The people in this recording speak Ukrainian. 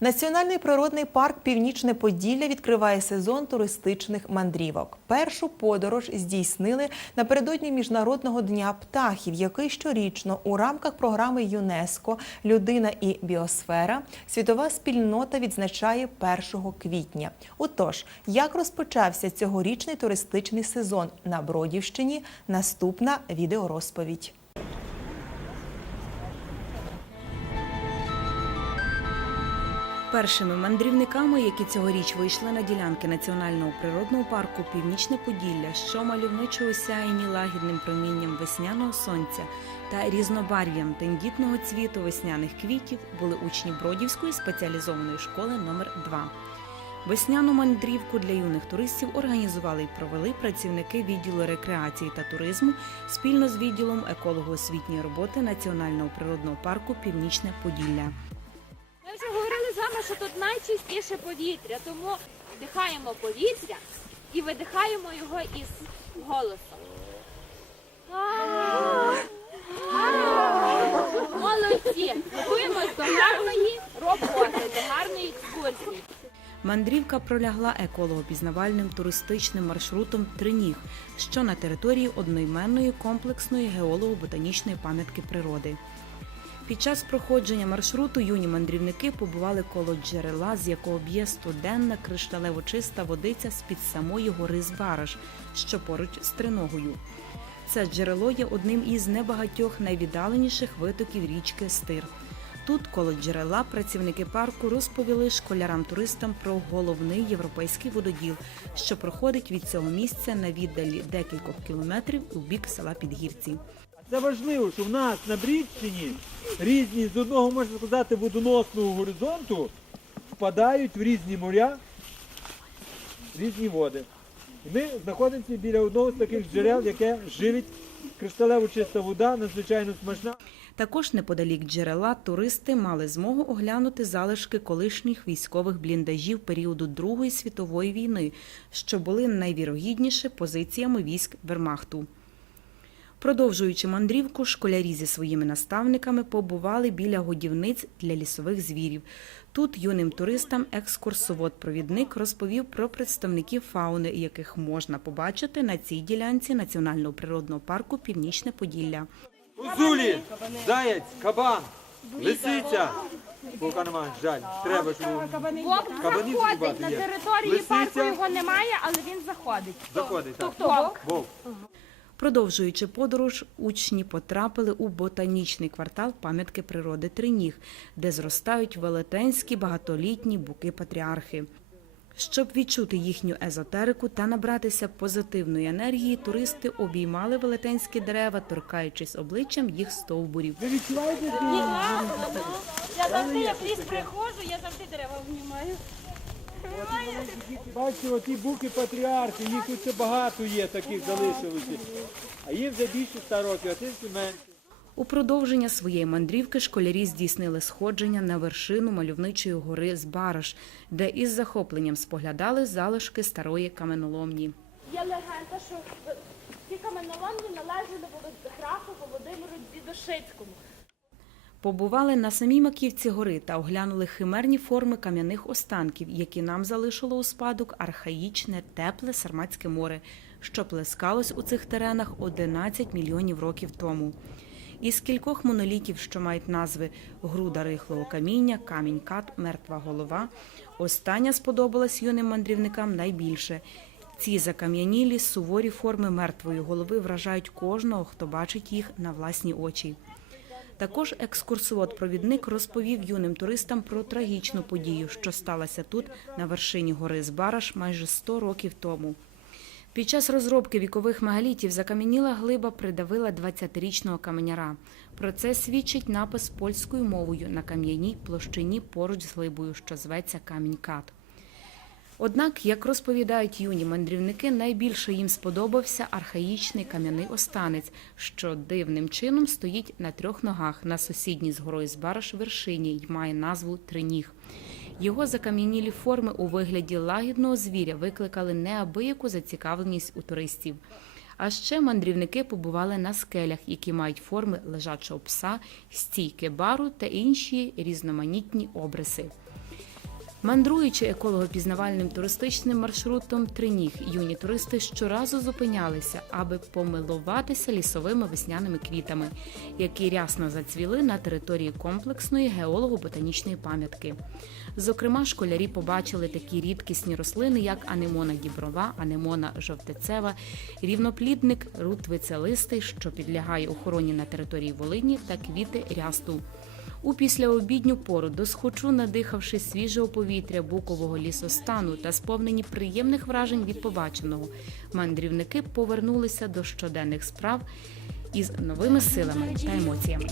Національний природний парк Північне Поділля відкриває сезон туристичних мандрівок. Першу подорож здійснили напередодні Міжнародного дня птахів, який щорічно у рамках програми ЮНЕСКО Людина і біосфера світова спільнота відзначає 1 квітня. Отож, як розпочався цьогорічний туристичний сезон на Бродівщині? Наступна відеорозповідь. Першими мандрівниками, які цьогоріч вийшли на ділянки національного природного парку Північне Поділля, що мальовничо осяяні лагідним промінням весняного сонця та різнобарв'ям тендітного цвіту весняних квітів, були учні Бродівської спеціалізованої школи номер 2 Весняну мандрівку для юних туристів організували і провели працівники відділу рекреації та туризму спільно з відділом еколого-освітньої роботи Національного природного парку Північне Поділля. Що тут найчистіше повітря, тому вдихаємо повітря і видихаємо його із голосом. Молодці! Готуємось до гарної роботи, до гарної екскурсії. Мандрівка пролягла еколого-пізнавальним туристичним маршрутом Триніг, що на території одноіменної комплексної геолого-ботанічної пам'ятки природи. Під час проходження маршруту юні мандрівники побували коло джерела, з якого б'є студенна кришталево чиста водиця з-під самої гори Збараж, що поруч з триногою. Це джерело є одним із небагатьох найвіддаленіших витоків річки Стир. Тут, коло джерела, працівники парку розповіли школярам-туристам про головний європейський вододіл, що проходить від цього місця на віддалі декількох кілометрів у бік села Підгірці. Це важливо, що в нас на Брідщині різні з одного можна сказати водоносного горизонту впадають в різні моря, різні води. І ми знаходимося біля одного з таких джерел, яке живить кришталево чиста вода, надзвичайно смачна. Також неподалік джерела туристи мали змогу оглянути залишки колишніх військових бліндажів періоду Другої світової війни, що були найвірогідніше позиціями військ Вермахту. Продовжуючи мандрівку, школярі зі своїми наставниками побували біля годівниць для лісових звірів. Тут юним туристам екскурсовод-провідник розповів про представників фауни, яких можна побачити на цій ділянці національного природного парку Північне Поділля. Гузулі, заєць, кабан, лисиця. Вовка немає, жаль, треба, Кабанів заходить на території парку, його немає, але він заходить. заходить. Так. Вовк? Продовжуючи подорож, учні потрапили у ботанічний квартал пам'ятки природи Триніг, де зростають велетенські багатолітні буки-патріархи. Щоб відчути їхню езотерику та набратися позитивної енергії, туристи обіймали велетенські дерева, торкаючись обличчям їх стовбурів. Ви відчуваєте? Я завжди як ліс приходжу, я завжди дерева обнімаю. Бачите, оті буки патріархи, їх тут багато є таких залишилося. А їм вже більше 100 років, а тим менше. У продовження своєї мандрівки школярі здійснили сходження на вершину мальовничої гори Збараш, де із захопленням споглядали залишки старої каменоломні. Є легенда, що ті каменоломні належали графу Володимиру Дзідошицькому. Побували на самій маківці гори та оглянули химерні форми кам'яних останків, які нам залишило у спадок архаїчне тепле Сарматське море, що плескалось у цих теренах 11 мільйонів років тому. Із кількох монолітів, що мають назви груда рихлого каміння, камінь кат, мертва голова, остання сподобалась юним мандрівникам найбільше. Ці закам'янілі суворі форми мертвої голови вражають кожного, хто бачить їх на власні очі. Також екскурсовод-провідник розповів юним туристам про трагічну подію, що сталася тут на вершині гори Збараш майже 100 років тому. Під час розробки вікових мегалітів закам'яніла глиба придавила 20-річного каменяра. Про це свідчить напис польською мовою на кам'яній площині поруч з глибою, що зветься камінь-кат. Однак, як розповідають юні мандрівники, найбільше їм сподобався архаїчний кам'яний останець, що дивним чином стоїть на трьох ногах на сусідній з горою Збараш вершині й має назву Триніг. Його закам'янілі форми у вигляді лагідного звіря викликали неабияку зацікавленість у туристів. А ще мандрівники побували на скелях, які мають форми лежачого пса, стійки бару та інші різноманітні обриси. Мандруючи еколого-пізнавальним туристичним маршрутом Триніг, юні туристи щоразу зупинялися, аби помилуватися лісовими весняними квітами, які рясно зацвіли на території комплексної геолого-ботанічної пам'ятки. Зокрема, школярі побачили такі рідкісні рослини, як анемона гіброва, анемона жовтецева, рівноплідник рутвицелистий, що підлягає охороні на території Волині, та квіти рясту. У післяобідню пору, досхочу надихавшись свіжого повітря букового лісостану та сповнені приємних вражень від побаченого, мандрівники повернулися до щоденних справ із новими силами та емоціями.